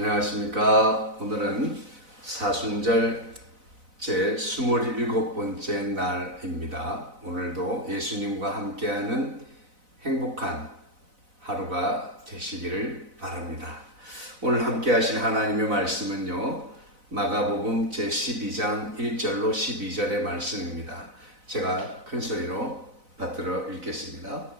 안녕하십니까. 오늘은 사순절 제 27번째 날입니다. 오늘도 예수님과 함께하는 행복한 하루가 되시기를 바랍니다. 오늘 함께 하실 하나님의 말씀은요. 마가복음 제 12장 1절로 12절의 말씀입니다. 제가 큰 소리로 받들어 읽겠습니다.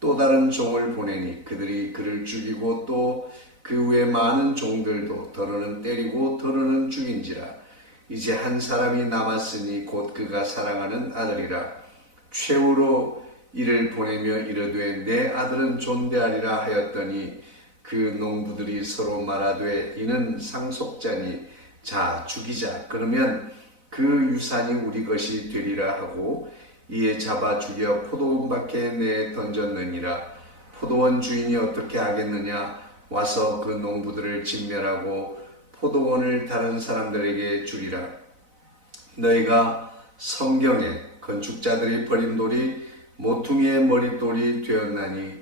또 다른 종을 보내니 그들이 그를 죽이고 또그외 많은 종들도 더러는 때리고 더러는 죽인지라. 이제 한 사람이 남았으니 곧 그가 사랑하는 아들이라. 최후로 이를 보내며 이르되 내 아들은 존대하리라 하였더니 그 농부들이 서로 말하되 이는 상속자니 자 죽이자. 그러면 그 유산이 우리 것이 되리라 하고 이에 잡아 죽여 포도원 밖에 내 던졌느니라. 포도원 주인이 어떻게 하겠느냐? 와서 그 농부들을 진멸하고 포도원을 다른 사람들에게 주리라. 너희가 성경에 건축자들이 버린 돌이 모퉁이의 머릿돌이 되었나니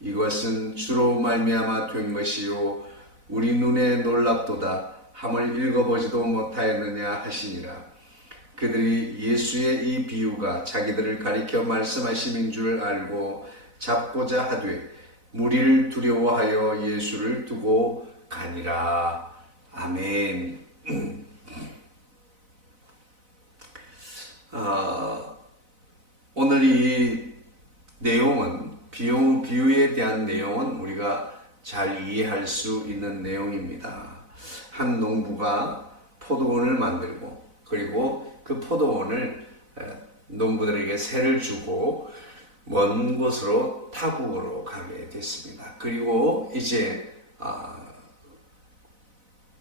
이것은 주로 말미암아 된 것이요 우리 눈에 놀랍도다. 함을 읽어보지도 못하였느냐 하시니라 그들이 예수의 이 비유가 자기들을 가리켜 말씀하심인 줄 알고 잡고자 하되 무리를 두려워하여 예수를 두고 가니라. 아멘. 어, 오늘 이 내용은 비유, 비유에 대한 내용은 우리가 잘 이해할 수 있는 내용입니다. 한 농부가 포도원을 만들고 그리고 그 포도원을 농부들에게 새를 주고 먼 곳으로 타국으로 가게 됐습니다. 그리고 이제 아,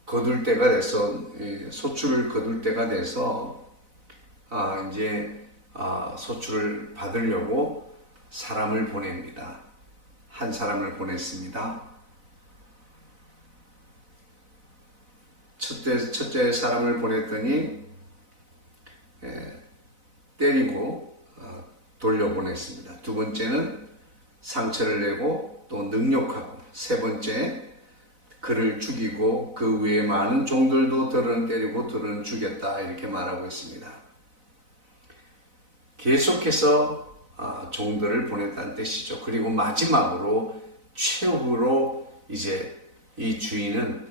거둘 때가 돼서 소출을 거둘 때가 돼서 아, 이제 아, 소출을 받으려고 사람을 보냅니다. 한 사람을 보냈습니다. 첫째, 첫째 사람을 보냈더니 예, 때리고 어, 돌려보냈습니다. 두 번째는 상처를 내고 또 능욕하고 세 번째 그를 죽이고 그 외에 많은 종들도 들은 때리고 들은 죽였다 이렇게 말하고 있습니다. 계속해서 아, 종들을 보냈다는 뜻이죠. 그리고 마지막으로 최후로 이제 이 주인은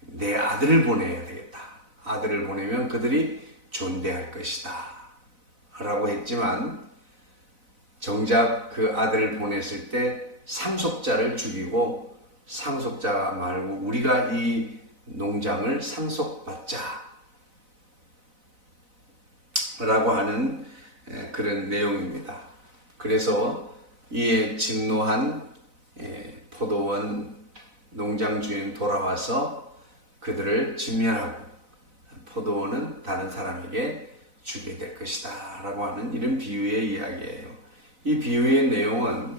내 아들을 보내야 되겠다. 아들을 보내면 그들이 존대할 것이다. 라고 했지만 정작 그 아들을 보냈을 때 상속자를 죽이고 상속자 말고 우리가 이 농장을 상속받자. 라고 하는 그런 내용입니다. 그래서 이에 진노한 포도원 농장 주인 돌아와서 그들을 진멸하고 포도원은 다른 사람에게 주게 될 것이다. 라고 하는 이런 비유의 이야기예요. 이 비유의 내용은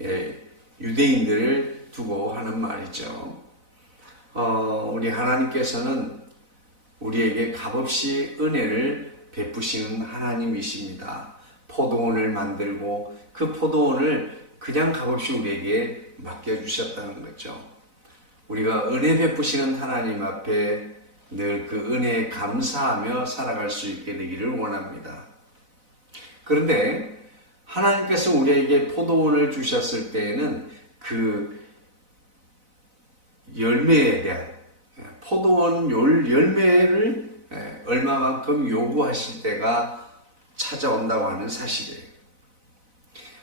예, 유대인들을 두고 하는 말이죠. 어, 우리 하나님께서는 우리에게 값없이 은혜를 베푸시는 하나님이십니다. 포도원을 만들고 그 포도원을 그냥 값없이 우리에게 맡겨주셨다는 거죠. 우리가 은혜 베푸시는 하나님 앞에 늘 그 은혜에 감사하며 살아갈 수 있게 되기를 원합니다. 그런데 하나님께서 우리에게 포도원을 주셨을 때에는 그 열매에 대한 포도원 열매를 얼마만큼 요구하실 때가 찾아온다고 하는 사실이에요.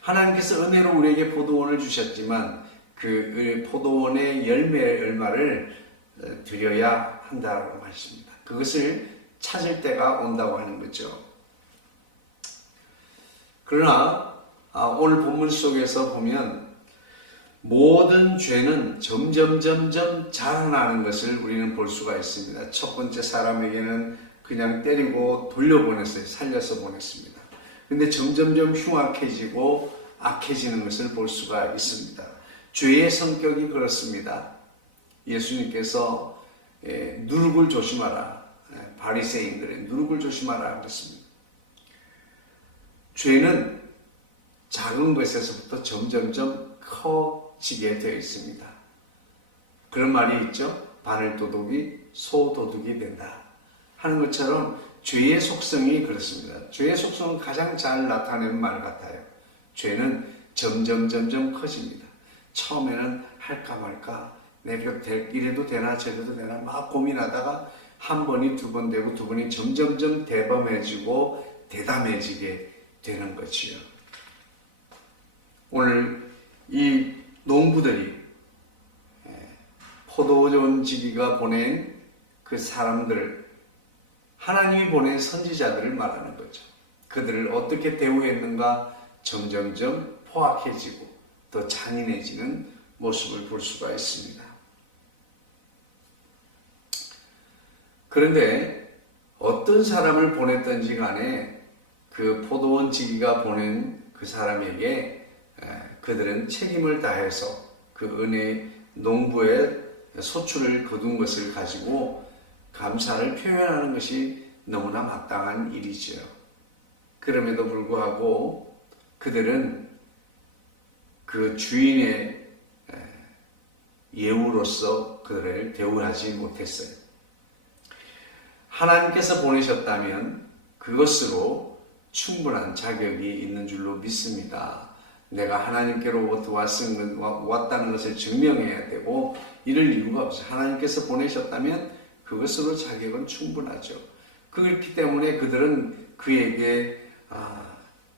하나님께서 은혜로 우리에게 포도원을 주셨지만 그 포도원의 열매 얼마를 드려야 한다고 하십니다. 그것을 찾을 때가 온다고 하는 거죠. 그러나 아, 오늘 본문 속에서 보면 모든 죄는 점점 점점 자라나는 것을 우리는 볼 수가 있습니다. 첫 번째 사람에게는 그냥 때리고 돌려보냈어요. 살려서 보냈습니다. 근데 점점점 흉악해지고 악해지는 것을 볼 수가 있습니다. 죄의 성격이 그렇습니다. 예수님께서 예, 누룩을 조심하라. 예, 바리새인들의 누룩을 조심하라 그랬습니다. 죄는 작은 것에서부터 점점점 커지게 되어 있습니다. 그런 말이 있죠. 바늘 도둑이 소 도둑이 된다. 하는 것처럼 죄의 속성이 그렇습니다. 죄의 속성은 가장 잘 나타내는 말 같아요. 죄는 점점 점점 커집니다. 처음에는 할까 말까 내가 될 이래도 되나 저래도 되나 막 고민하다가 한 번이 두 번 되고 두 번이 점점점 대범해지고 대담해지게 되는 거지요. 오늘 이 농부들이 예, 포도원 지기가 보낸 그 사람들 하나님이 보낸 선지자들을 말하는 거죠. 그들을 어떻게 대우했는가 점점점 포악해지고 더 잔인해지는 모습을 볼 수가 있습니다. 그런데 어떤 사람을 보냈던지 간에 그 포도원 지기가 보낸 그 사람에게 에, 그들은 책임을 다해서 그 은혜 농부의 소출을 거둔 것을 가지고 감사를 표현하는 것이 너무나 마땅한 일이지요. 그럼에도 불구하고 그들은 그 주인의 예우로서 그들을 대우하지 못했어요. 하나님께서 보내셨다면 그것으로 충분한 자격이 있는 줄로 믿습니다. 내가 하나님께로부터 왔다는 것을 증명해야 되고 이럴 이유가 없어요. 하나님께서 보내셨다면 그것으로 자격은 충분하죠. 그렇기 때문에 그들은 그에게 아,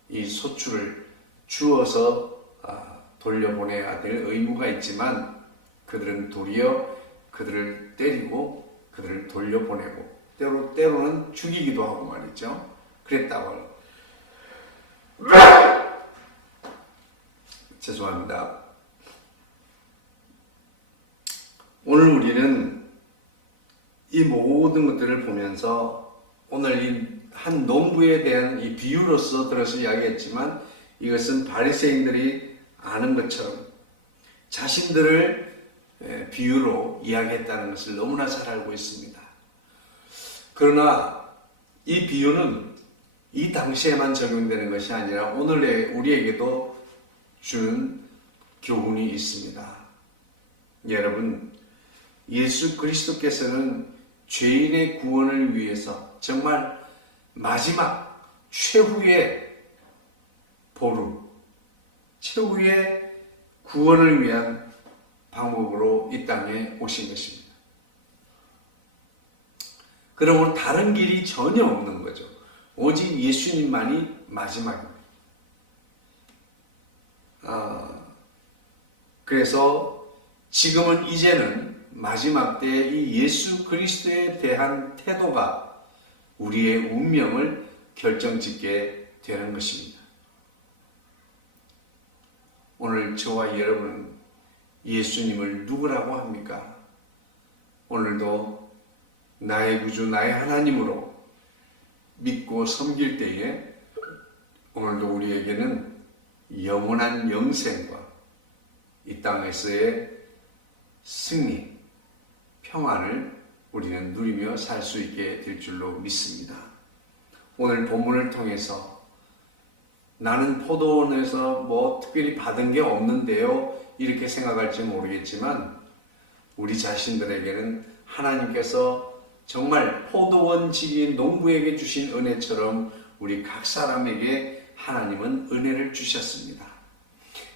이 소출을 주어서 아, 돌려보내야 될 의무가 있지만 그들은 도리어 그들을 때리고 그들을 돌려보내고 때로, 때로는 죽이기도 하고 말이죠. 그랬다고 죄송합니다. 오늘 우리는 이 모든 것들을 보면서 오늘 이 한 농부에 대한 이 비유로서 들어서 이야기했지만 이것은 바리새인들이 아는 것처럼 자신들을 예, 비유로 이야기했다는 것을 너무나 잘 알고 있습니다. 그러나 이 비유는 이 당시에만 적용되는 것이 아니라 오늘의 우리에게도 주는 교훈이 있습니다. 여러분, 예수 그리스도께서는 죄인의 구원을 위해서 정말 마지막 최후의 보루, 최후의 구원을 위한 방법으로 이 땅에 오신 것입니다. 그러므로 다른 길이 전혀 없는 거죠. 오직 예수님만이 마지막입니다. 아, 그래서 지금은 이제는 마지막 때이 예수 그리스도에 대한 태도가 우리의 운명을 결정짓게 되는 것입니다. 오늘 저와 여러분은 예수님을 누구라고 합니까? 오늘도 나의 구주, 나의 하나님으로 믿고 섬길 때에 오늘도 우리에게는 영원한 영생과 이 땅에서의 승리, 평안을 우리는 누리며 살 수 있게 될 줄로 믿습니다. 오늘 본문을 통해서 나는 포도원에서 뭐 특별히 받은 게 없는데요. 이렇게 생각할지 모르겠지만 우리 자신들에게는 하나님께서 정말 포도원 지기인 농부에게 주신 은혜처럼 우리 각 사람에게 하나님은 은혜를 주셨습니다.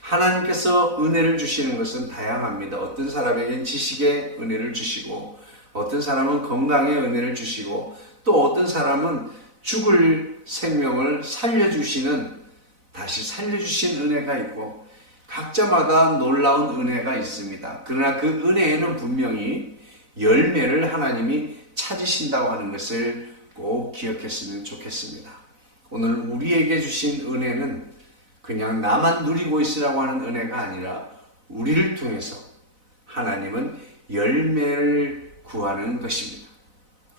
하나님께서 은혜를 주시는 것은 다양합니다. 어떤 사람에게는 지식의 은혜를 주시고 어떤 사람은 건강의 은혜를 주시고 또 어떤 사람은 죽을 생명을 살려주시는 다시 살려주신 은혜가 있고 각자마다 놀라운 은혜가 있습니다. 그러나 그 은혜에는 분명히 열매를 하나님이 찾으신다고 하는 것을 꼭 기억했으면 좋겠습니다. 오늘 우리에게 주신 은혜는 그냥 나만 누리고 있으라고 하는 은혜가 아니라 우리를 통해서 하나님은 열매를 구하는 것입니다.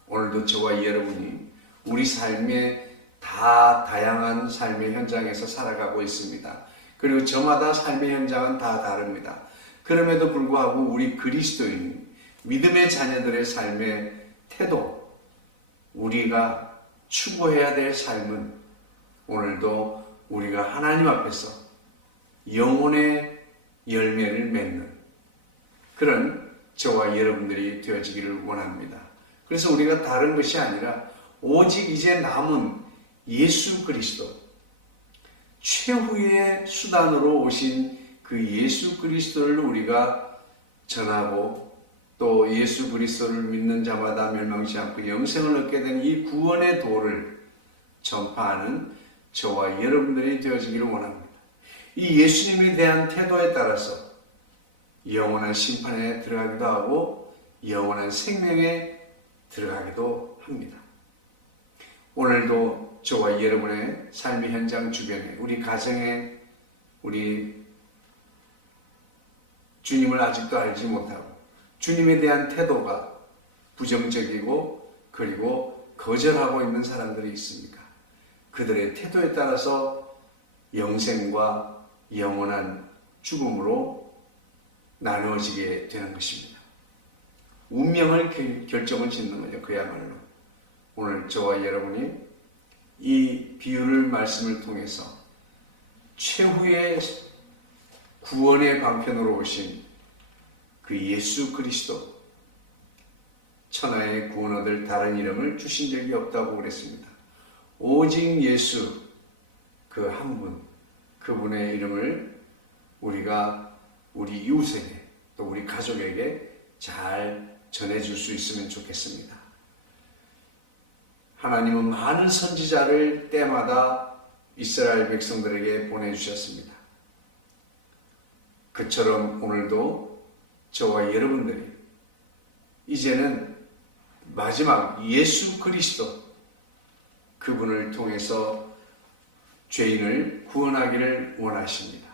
오늘도 저와 여러분이 우리 삶에 다 다양한 삶의 현장에서 살아가고 있습니다. 그리고 저마다 삶의 현장은 다 다릅니다. 그럼에도 불구하고 우리 그리스도인 믿음의 자녀들의 삶의 태도, 우리가 추구해야 될 삶은 오늘도 우리가 하나님 앞에서 영혼의 열매를 맺는 그런 저와 여러분들이 되어지기를 원합니다. 그래서 우리가 다른 것이 아니라 오직 이제 남은 예수 그리스도 최후의 수단으로 오신 그 예수 그리스도를 우리가 전하고 또 예수 그리스도를 믿는 자마다 멸망치 않고 영생을 얻게 된 이 구원의 도를 전파하는 저와 여러분들이 되어지기를 원합니다. 이 예수님에 대한 태도에 따라서 영원한 심판에 들어가기도 하고 영원한 생명에 들어가기도 합니다. 오늘도 저와 여러분의 삶의 현장 주변에 우리 가정에 우리 주님을 아직도 알지 못하고 주님에 대한 태도가 부정적이고 그리고 거절하고 있는 사람들이 있습니까? 그들의 태도에 따라서 영생과 영원한 죽음으로 나누어지게 되는 것입니다. 운명을 결- 결정을 짓는 거죠. 그야말로. 오늘 저와 여러분이 이 비유를 말씀을 통해서 최후의 구원의 방편으로 오신 그 예수 그리스도 천하의 구원 얻을 다른 이름을 주신 적이 없다고 그랬습니다. 오직 예수 그 한 분, 그분의 이름을 우리가 우리 이웃에게 또 우리 가족에게 잘 전해줄 수 있으면 좋겠습니다. 하나님은 많은 선지자를 때마다 이스라엘 백성들에게 보내주셨습니다. 그처럼 오늘도 저와 여러분들이 이제는 마지막 예수 그리스도 그분을 통해서 죄인을 구원하기를 원하십니다.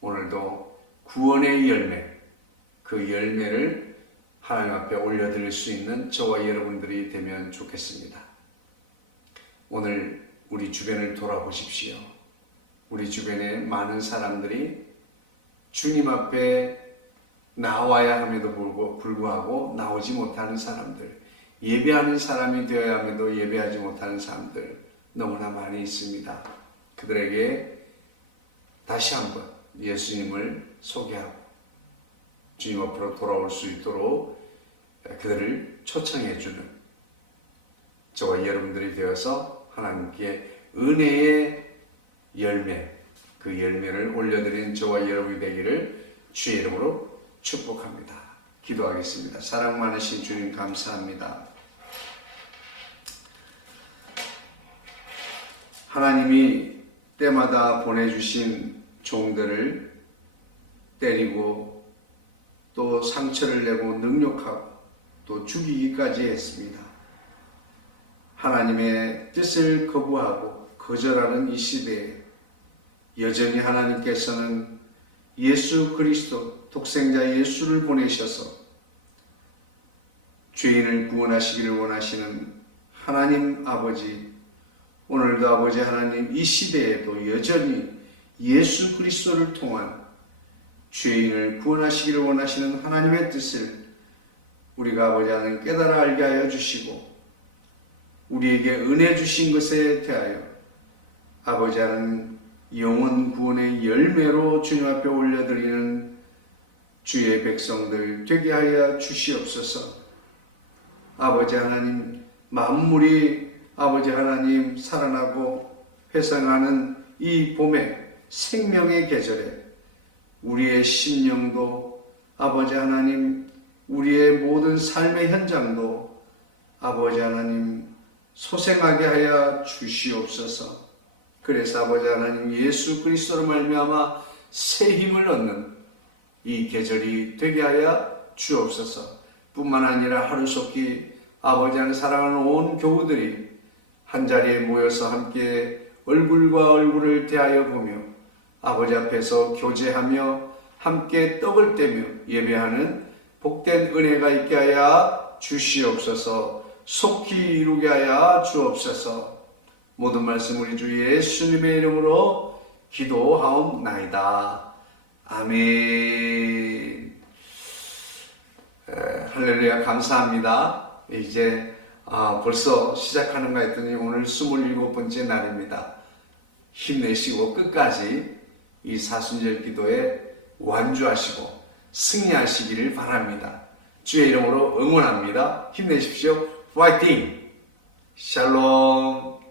오늘도 구원의 열매, 그 열매를 하나님 앞에 올려드릴 수 있는 저와 여러분들이 되면 좋겠습니다. 오늘 우리 주변을 돌아보십시오. 우리 주변에 많은 사람들이 주님 앞에 나와야 함에도 불구- 불구하고 나오지 못하는 사람들, 예배하는 사람이 되어야 함에도 예배하지 못하는 사람들 너무나 많이 있습니다. 그들에게 다시 한번 예수님을 소개하고 주님 앞으로 돌아올 수 있도록 그들을 초청해 주는 저와 여러분들이 되어서 하나님께 은혜의 열매, 그 열매를 올려드린 저와 여러분이 되기를 주의 이름으로 축복합니다. 기도하겠습니다. 사랑 많으신 주님 감사합니다. 하나님이 때마다 보내주신 종들을 때리고 또 상처를 내고 능욕하고 또 죽이기까지 했습니다. 하나님의 뜻을 거부하고 거절하는 이 시대에 여전히 하나님께서는 예수 그리스도 독생자 예수를 보내셔서 죄인을 구원하시기를 원하시는 하나님 아버지 오늘도 아버지 하나님 이 시대에도 여전히 예수 그리스도를 통한 죄인을 구원하시기를 원하시는 하나님의 뜻을 우리가 아버지 하나님 깨달아 알게 하여 주시고 우리에게 은혜 주신 것에 대하여 아버지 하나님 영원 구원의 열매로 주님 앞에 올려드리는 주의 백성들 되게 하여 주시옵소서. 아버지 하나님 만물이 아버지 하나님 살아나고 회상하는 이 봄의 생명의 계절에 우리의 심령도 아버지 하나님 우리의 모든 삶의 현장도 아버지 하나님 소생하게 하여 주시옵소서. 그래서 아버지 하나님 예수 그리스도로 말미암아 새 힘을 얻는 이 계절이 되게 하여 주옵소서. 뿐만 아니라 하루속히 아버지 하나님 사랑하는 온 교우들이 한 자리에 모여서 함께 얼굴과 얼굴을 대하여 보며 아버지 앞에서 교제하며 함께 떡을 떼며 예배하는 복된 은혜가 있게 하여 주시옵소서 속히 이루게 하여 주옵소서 모든 말씀 우리 주 예수님의 이름으로 기도하옵나이다. 아멘. 에, 할렐루야 감사합니다. 이제 아, 벌써 시작하는가 했더니 오늘 27번째 날입니다. 힘내시고 끝까지 이 사순절 기도에 완주하시고 승리하시기를 바랍니다. 주의 이름으로 응원합니다. 힘내십시오. 파이팅! 샬롬!